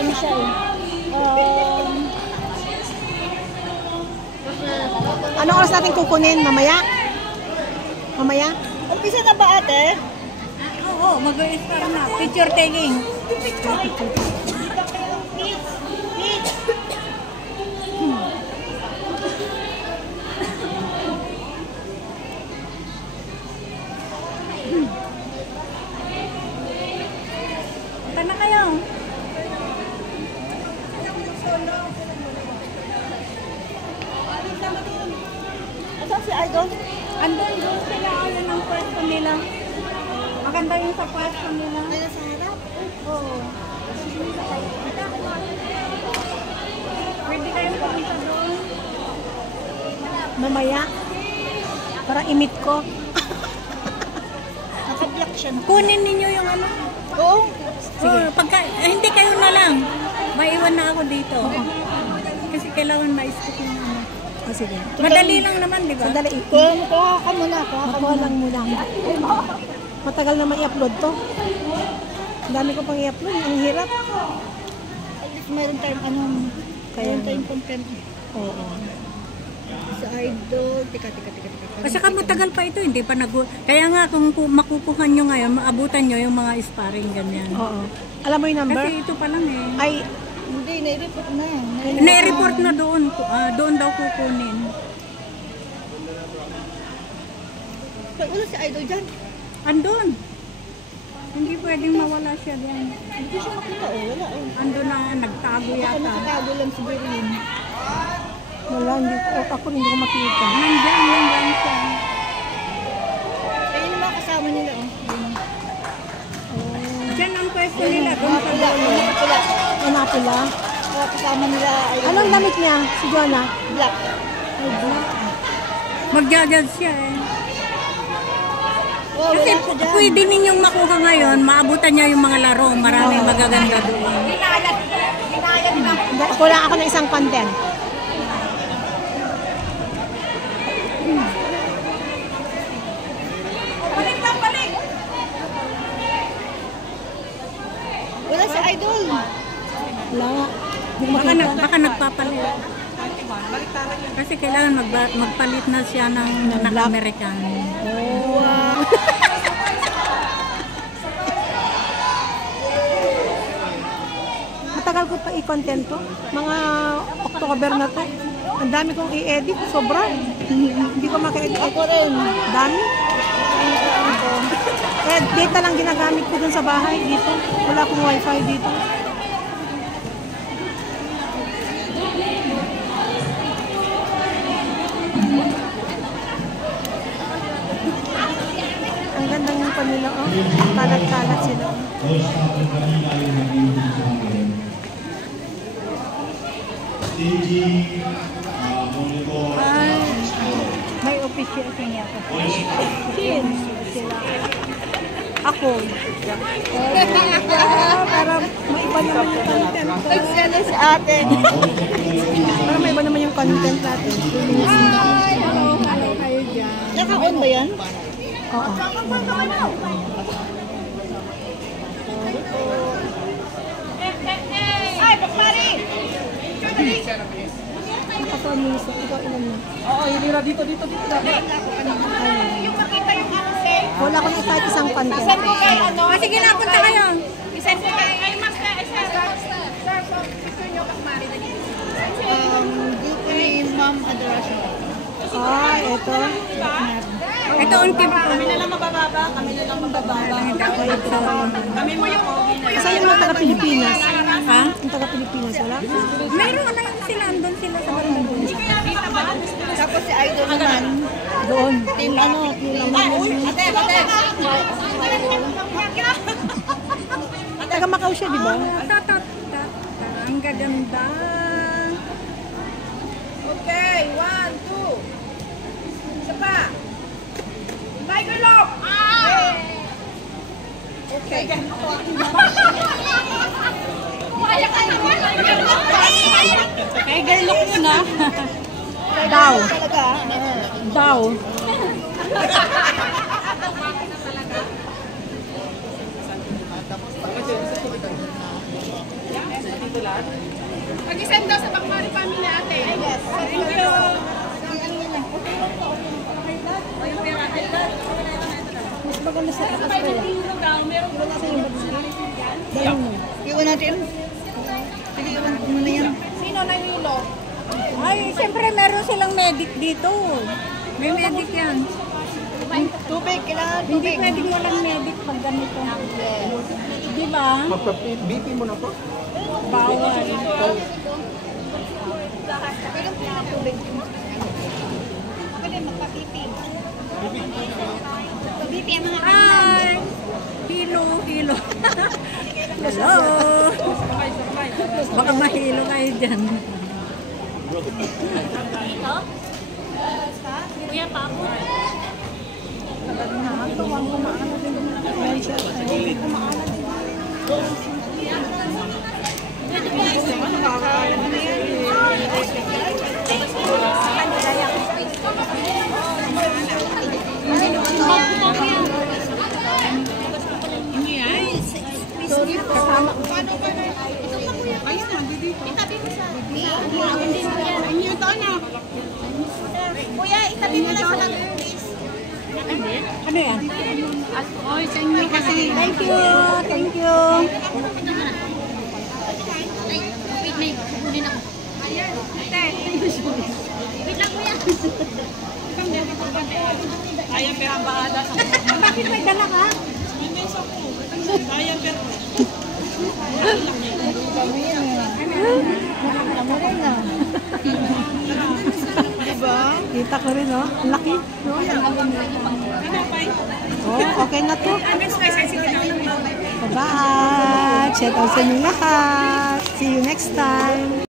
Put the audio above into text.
ano siya eh. Anong oras natin kukunin? Mamaya? Mamaya? Umpisa na ba ate? Oo, mag-start na. Picture taking. Punta na kayo. Asan si Idol? Andun doon sila. Ayan ang pwesto nila. Maganda yung sa pwesto nila. Ay, nasa harap? Oo. Pwede kayong pumunta doon. Mamaya? Para imit ko. Naka-block siya na. Kunin ninyo yung ano. Oo. Sige. Hindi kayo na lang. Maiwan na ako dito. Kasi kailangan ma-scoop yung ano. Oh, sige. Madali lang naman, di ba? Sandali. Kuha ka muna. Makuha lang muna. Matagal naman i-upload to. Ang dami ko pang i-upload. Ang hirap. At least mayroon tayong mayroon tayong content. Oo. Sa Idol. Tika. Kasi matagal pa ito, hindi pa Kaya nga, kung makukuha nyo ngayon, maabutan nyo yung mga sparring ganyan. Oo. Alam mo yung number? Kasi ito pa lang eh. Ay, Hindi, nai-report na. Na-report na doon. Doon daw kukunin. Pag ulo si Idol dyan. Andun. Hindi pwedeng mawala siya diyan. Hindi siya makita wala Andun na, nagtago Baka yata. nakatago lang si Berlin. wala. Ako hindi ko makita. Nandyan siya. Ayun yung mga kasama nila Diyan ang pwesto nila. Doon sa Pula. Ano pula? Kasama nila ay Anong damit niya? Si Jonah? black. Ay, black. Magjajad siya eh. Oh, Kasi wala siya dyan. pwede ninyong makuha ngayon, maabutan niya yung mga laro. Maraming magaganda doon. Kulang ako ng isang content. Wala si Idol. Wala nga. Hindi ko makita. Baka nagpapalit. Kasi kailangan magpalit na siya ng American. Oh. Matagal ko pa i-content to. Mga October na to. Ang dami kong i-edit. Sobra. Hindi ko maka-edit. Ako rin. Dami. Eh, data lang ginagamit ko dun sa bahay dito. Wala akong wifi dito. Ang ganda ng kanila, oh. Kalat-kalat sila. May official thing yata. Sila. Ako. Para maiba naman yung content ko. Nagsala si ate. Para maiba naman yung content natin. Hello kayo dyan. Naka-on ba yan? Oo. Ay, Bakmari! Nakapamisa. Ikaw ilan mo? Oo, hilira dito. Yung makita yung ano, say. Wala akong i-type isang content. Send ko kay ano. Sige na, punta kayo. Isend ko kay, ay, master, sir, gusto nyo Bakmari na dito. Grupo ni Ma'am Adoration. Ay, eto. Ito ang tip ko. Kami na lang mabababa. Kami mo yung Kasi yung mga taga-Pilipinas. Ha? Yung taga-Pilipinas, wala? Meron na lang sila. Andun sila sa barangay. Tapos si Idol naman. Doon. Team ano, ate. Taga-Macau siya, di ba? Ang gaganda. Okay, 1, 2. Isa pa. Michael Love! Okay. Kaya garlock mo na. Daw. Talaga. Daw. Pag-isend daw sa Bakmari family ate. Yes. Thank you. Mas maganda sa taas pa yan. Dahil mo. Iwan natin. Sige, iwan mo na yan. Sino nanilo? Ay, siyempre meron silang medic dito. May medic yan. Tubig, kailangan Hindi tubig. pwedeng walang medic pag ganito. Di ba? BP mo na to? Bawal. Pwede magpa-pipi. Pipi ang mga Hi! Hilo, hilo. Hello! Baka mahilo kayo dyan. Kuya Papo. Kasama. Kuya, itabi mo lang sa lang, please. Ano yan? Oy, sa inyo kasi. Thank you! Thank you! Wait, may kunin ako. Wait lang, kuya. Kaya pero bahala. Bakit may dala ka? Kaya pero. Diba? Kita ko rin, oh. Ang laki. No? Oh, okay na to. Bye-bye. Shout out sa inyo lahat. See you next time.